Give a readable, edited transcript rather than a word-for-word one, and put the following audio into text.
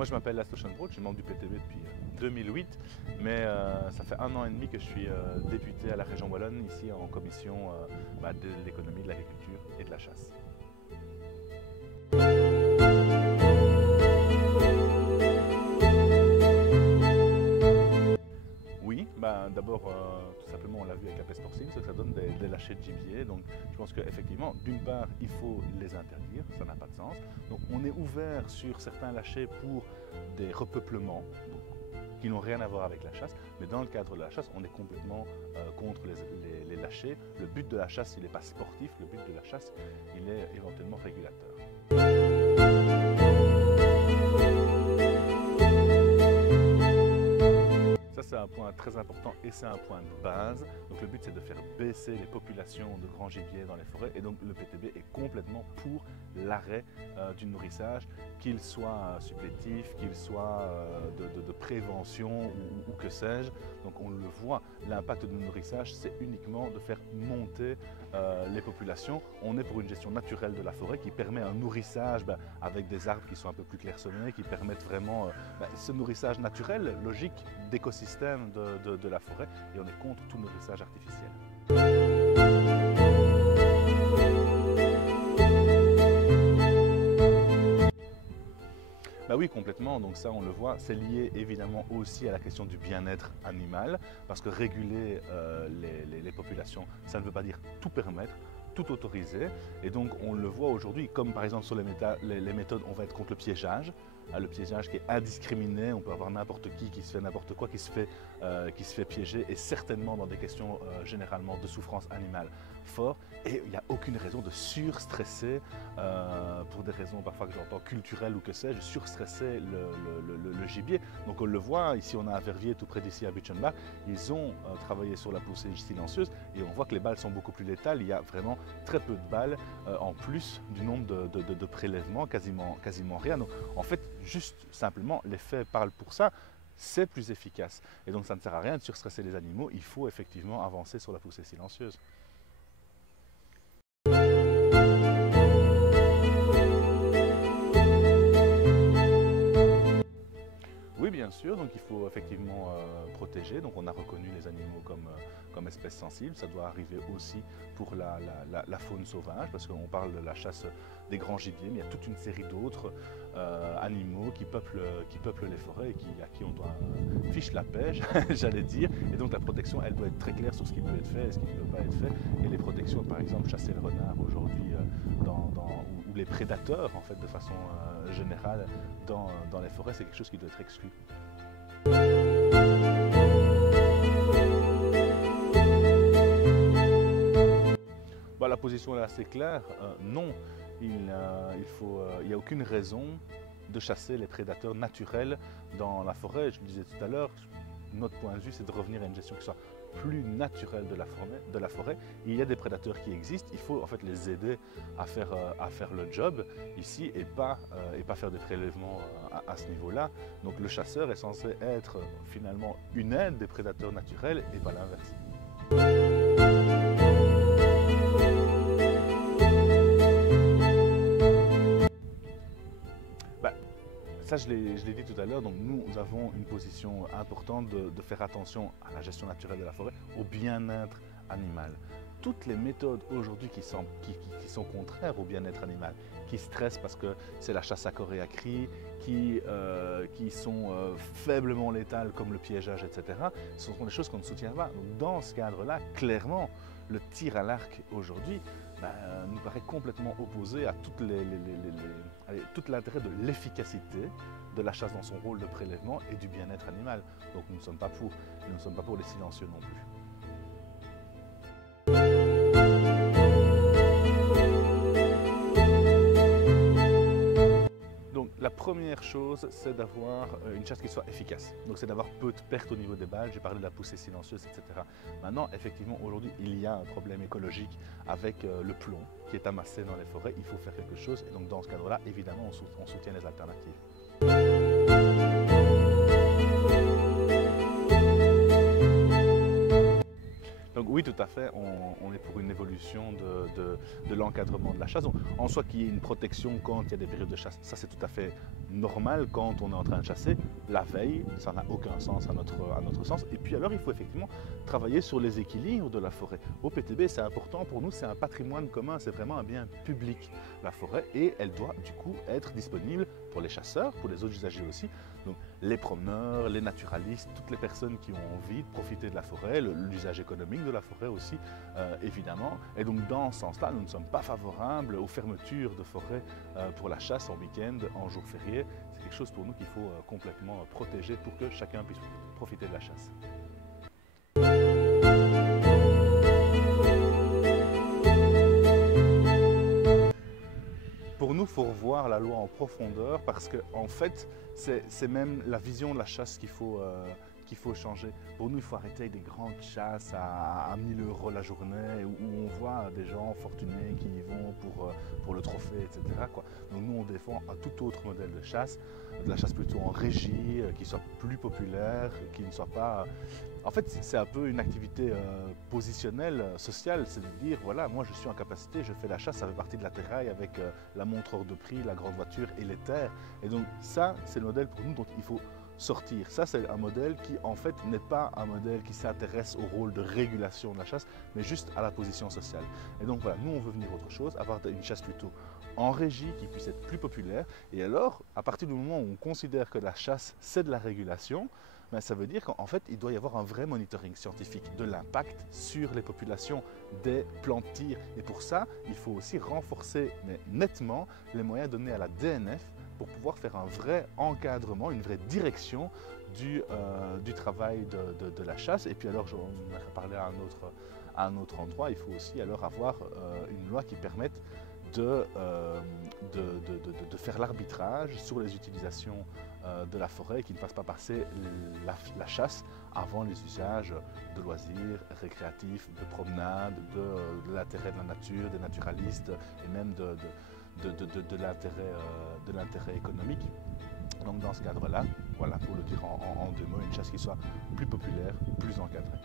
Moi je m'appelle Laszlo Schönbrot, je suis membre du PTB depuis 2008, mais ça fait 1 an et demi que je suis député à la région wallonne, ici en commission de l'économie, de l'agriculture et de la chasse. Oui, d'abord tout simplement on l'a vu avec la peste porcine, c'est que ça donne des lâchers de gibier, donc je pense qu'effectivement d'une part il faut les interdire, ça n'a pas de sens, donc on est ouvert sur certains lâchers pour des repeuplements qui n'ont rien à voir avec la chasse, mais dans le cadre de la chasse on est complètement contre les lâchers. Le but de la chasse il n'est pas sportif, le but de la chasse il est éventuellement régulateur. C'est un point très important et c'est un point de base. Donc le but c'est de faire baisser les populations de grands gibiers dans les forêts et donc le PTB est complètement pour l'arrêt du nourrissage, qu'il soit supplétif, qu'il soit de prévention ou que sais-je. Donc on le voit, l'impact du nourrissage c'est uniquement de faire monter les populations. On est pour une gestion naturelle de la forêt qui permet un nourrissage avec des arbres qui sont un peu plus clairsemés, qui permettent vraiment ce nourrissage naturel, logique d'écosystème de la forêt, et on est contre tout nourrissage artificiel. Oui, complètement, donc ça on le voit, c'est lié évidemment aussi à la question du bien-être animal, parce que réguler les populations, ça ne veut pas dire tout permettre, tout autoriser, et donc on le voit aujourd'hui, comme par exemple sur les méthodes, on va être contre le piégeage qui est indiscriminé, on peut avoir n'importe qui se fait n'importe quoi, qui se fait piéger, et certainement dans des questions généralement de souffrance animale fort, et il n'y a aucune raison de surstresser, pour des raisons parfois que j'entends culturelles ou que sais-je, surstresser le gibier. Donc on le voit, ici on a un vervier tout près d'ici à Bütchenbach, ils ont travaillé sur la poussée silencieuse, et on voit que les balles sont beaucoup plus létales, il y a vraiment très peu de balles, en plus du nombre de prélèvements, quasiment rien. Donc en fait, juste simplement, les faits parlent pour ça, c'est plus efficace. Et donc ça ne sert à rien de surstresser les animaux, il faut effectivement avancer sur la poussée silencieuse. Oui, bien sûr, donc il faut effectivement protéger. Donc on a reconnu les animaux comme espèces sensibles. Ça doit arriver aussi pour la faune sauvage, parce qu'on parle de la chasse des grands gibiers, mais il y a toute une série d'autres animaux qui peuplent les forêts et à qui on doit fiche la pêche, j'allais dire. Et donc la protection, elle doit être très claire sur ce qui peut être fait et ce qui ne peut pas être fait. Et les protections, par exemple, chasser le renard aujourd'hui ou les prédateurs, en fait, de façon générale, dans les forêts, c'est quelque chose qui doit être exclu. La position est assez claire, non, il n'y a aucune raison de chasser les prédateurs naturels dans la forêt. Je le disais tout à l'heure, notre point de vue c'est de revenir à une gestion qui soit plus naturelle de la forêt. Il y a des prédateurs qui existent, il faut en fait les aider à faire le job ici et pas faire des prélèvements à ce niveau-là. Donc le chasseur est censé être finalement une aide des prédateurs naturels et pas l'inverse. Ça, je l'ai dit tout à l'heure, donc nous avons une position importante de faire attention à la gestion naturelle de la forêt, au bien-être animal. Toutes les méthodes aujourd'hui qui sont contraires au bien-être animal, qui stressent parce que c'est la chasse à corps et à cri, qui sont faiblement létales comme le piégeage, etc., ce sont des choses qu'on ne soutient pas. Donc, dans ce cadre-là, clairement, le tir à l'arc aujourd'hui nous paraît complètement opposé à tout l'intérêt de l'efficacité de la chasse dans son rôle de prélèvement et du bien-être animal. Donc nous ne sommes pas pour les silencieux non plus. Donc la première chose, c'est d'avoir une chasse qui soit efficace. Donc c'est d'avoir peu de pertes au niveau des balles, j'ai parlé de la poussée silencieuse, etc. Maintenant, effectivement, aujourd'hui, il y a un problème écologique avec le plomb qui est amassé dans les forêts. Il faut faire quelque chose et donc dans ce cadre-là, évidemment, on soutient les alternatives. Donc oui, oui, tout à fait, on est pour une évolution de l'encadrement de la chasse. Donc, en soi, qu'il y ait une protection quand il y a des périodes de chasse, ça c'est tout à fait normal quand on est en train de chasser. La veille, ça n'a aucun sens à notre sens. Et puis alors, il faut effectivement travailler sur les équilibres de la forêt. Au PTB, c'est important pour nous, c'est un patrimoine commun, c'est vraiment un bien public, la forêt, et elle doit du coup être disponible pour les chasseurs, pour les autres usagers aussi. Donc, les promeneurs, les naturalistes, toutes les personnes qui ont envie de profiter de la forêt, l'usage économique de la forêt aussi, évidemment. Et donc dans ce sens-là, nous ne sommes pas favorables aux fermetures de forêt pour la chasse en week-end, en jour férié. C'est quelque chose pour nous qu'il faut complètement protéger pour que chacun puisse profiter de la chasse. Pour nous, il faut revoir la loi en profondeur parce qu'en fait, c'est même la vision de la chasse qu'il faut changer. Pour nous, il faut arrêter avec des grandes chasses à 1000 € la journée où on voit des gens fortunés qui y vont pour le trophée, etc. quoi. Donc nous, on défend un tout autre modèle de la chasse plutôt en régie, qui soit plus populaire, qui ne soit pas... En fait, c'est un peu une activité positionnelle, sociale, c'est de dire, voilà, moi je suis en capacité, je fais la chasse, ça fait partie de la terraille avec la montre hors de prix, la grande voiture et les terres. Et donc ça, c'est le modèle pour nous dont il faut sortir. Ça, c'est un modèle qui, en fait, n'est pas un modèle qui s'intéresse au rôle de régulation de la chasse, mais juste à la position sociale. Et donc voilà, nous, on veut venir autre chose, avoir une chasse plutôt en régie, qui puisse être plus populaire. Et alors, à partir du moment où on considère que la chasse, c'est de la régulation, ben, ça veut dire qu'en fait, il doit y avoir un vrai monitoring scientifique de l'impact sur les populations des plans de tir. Et pour ça, il faut aussi renforcer mais nettement les moyens donnés à la DNF pour pouvoir faire un vrai encadrement, une vraie direction du travail de la chasse. Et puis alors, j'en ai parlé à un autre endroit, il faut aussi alors avoir une loi qui permette de faire l'arbitrage sur les utilisations de la forêt, qui ne fasse pas passer la chasse avant les usages de loisirs récréatifs, de promenade, de l'intérêt de la nature, des naturalistes et même de l'intérêt économique. Donc dans ce cadre-là, voilà, pour le dire en deux mots, une chasse qui soit plus populaire, plus encadrée.